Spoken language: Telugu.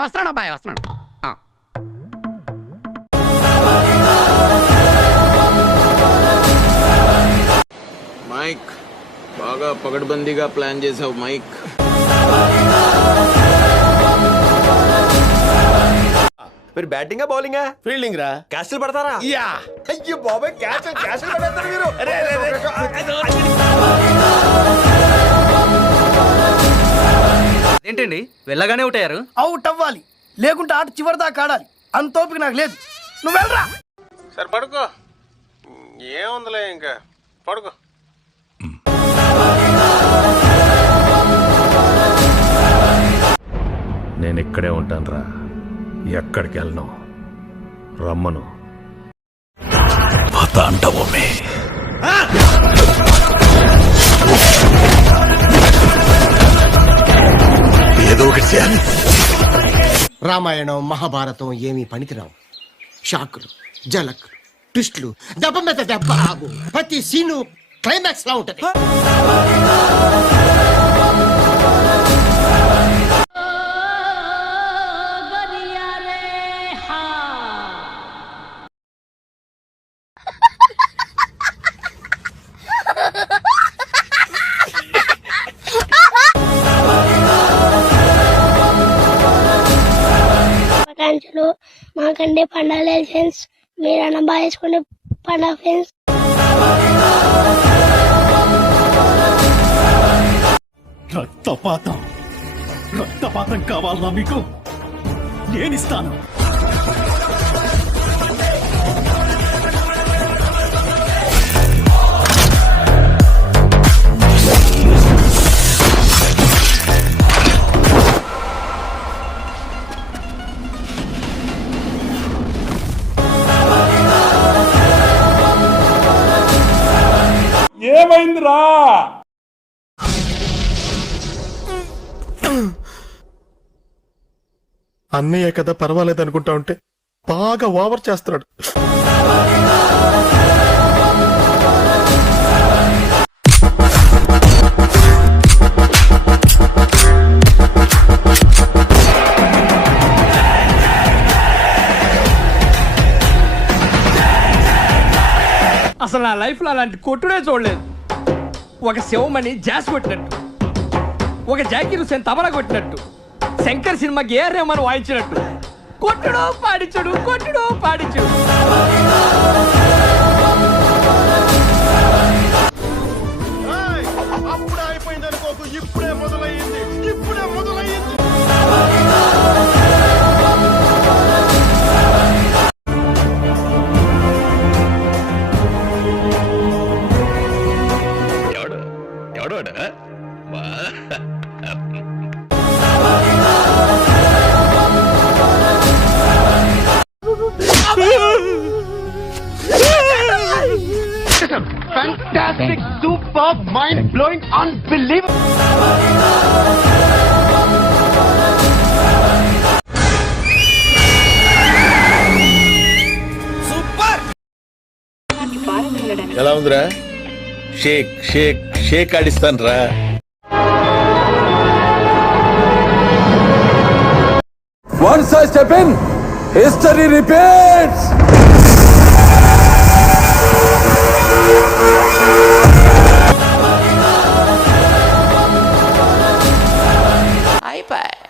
వస్తున్నాడు అబ్బాయి వస్తున్నాడు. మైక్ బాగా పగడ్బందీగా ప్లాన్ చేసావు మైక్. మీరు బ్యాటింగా బౌలింగా? ఫీల్డింగ్ రా. క్యాస్టిల్ పడతారా? యా. అయ్యో బాబాయ్ క్యాస్టిల్ పడేస్తారు మీరు. ఏంటండి వెళ్ళగానే ఉంటాయారు? అవుట్ అవ్వాలి, లేకుంటే ఆట చివరి దాకా ఆడాలి. అంత ఓపిక నాకు లేదు. నువ్వు వెళ్ళరా. సరే పడుకో, ఏముందిలే ఇంకా పడుకో. నేను ఇక్కడే ఉంటాను రా, ఎక్కడికి వెళ్ళను. రమ్మను. ఏదో ఒకటి చేయాలి. రామాయణం మహాభారతం ఏమీ పనికిరావు. షాకులు, జలకులు, ట్విస్టులు, దెబ్బ మీద దెబ్బ. ప్రతి సీను క్లైమాక్స్ లా ఉంటది. మాకంటే పండాలి ఫ్రెండ్స్. మీరన్నా బాగా వేసుకునే పండుగ ఫ్రెండ్స్. రక్తపాతం కావాలన్నా మీకు నేనిస్తాను. ఏమైందిరా? అన్నయ్య కదా పర్వాలేదు అనుకుంటా ఉంటే బాగా ఓవర్ చేస్తున్నాడు. అసలు నా లైఫ్ లో అలాంటి కొట్టుడే చూడలేదు. ఒక శివమణి జాస్ కొట్టినట్టు, ఒక జాకీర్ హుసేన్ తబలా కొట్టినట్టు, శంకర్ సినిమాకి ఏ రెహమాన్ వాయించినట్టు కొట్టుడు పాడించుడు, కొట్టుడు పాడించుడు. అప్పుడే అయిపోయింది అనుకోకు, ఇప్పుడే మొదలయ్యింది. Fantastic, superb, mind-blowing, unbelievable. Super. ఎలా ఉందిరా? షేక్ షేక్ షేక్ ఆడిస్తాను రా. Once I step in, history repeats. అయిపోయి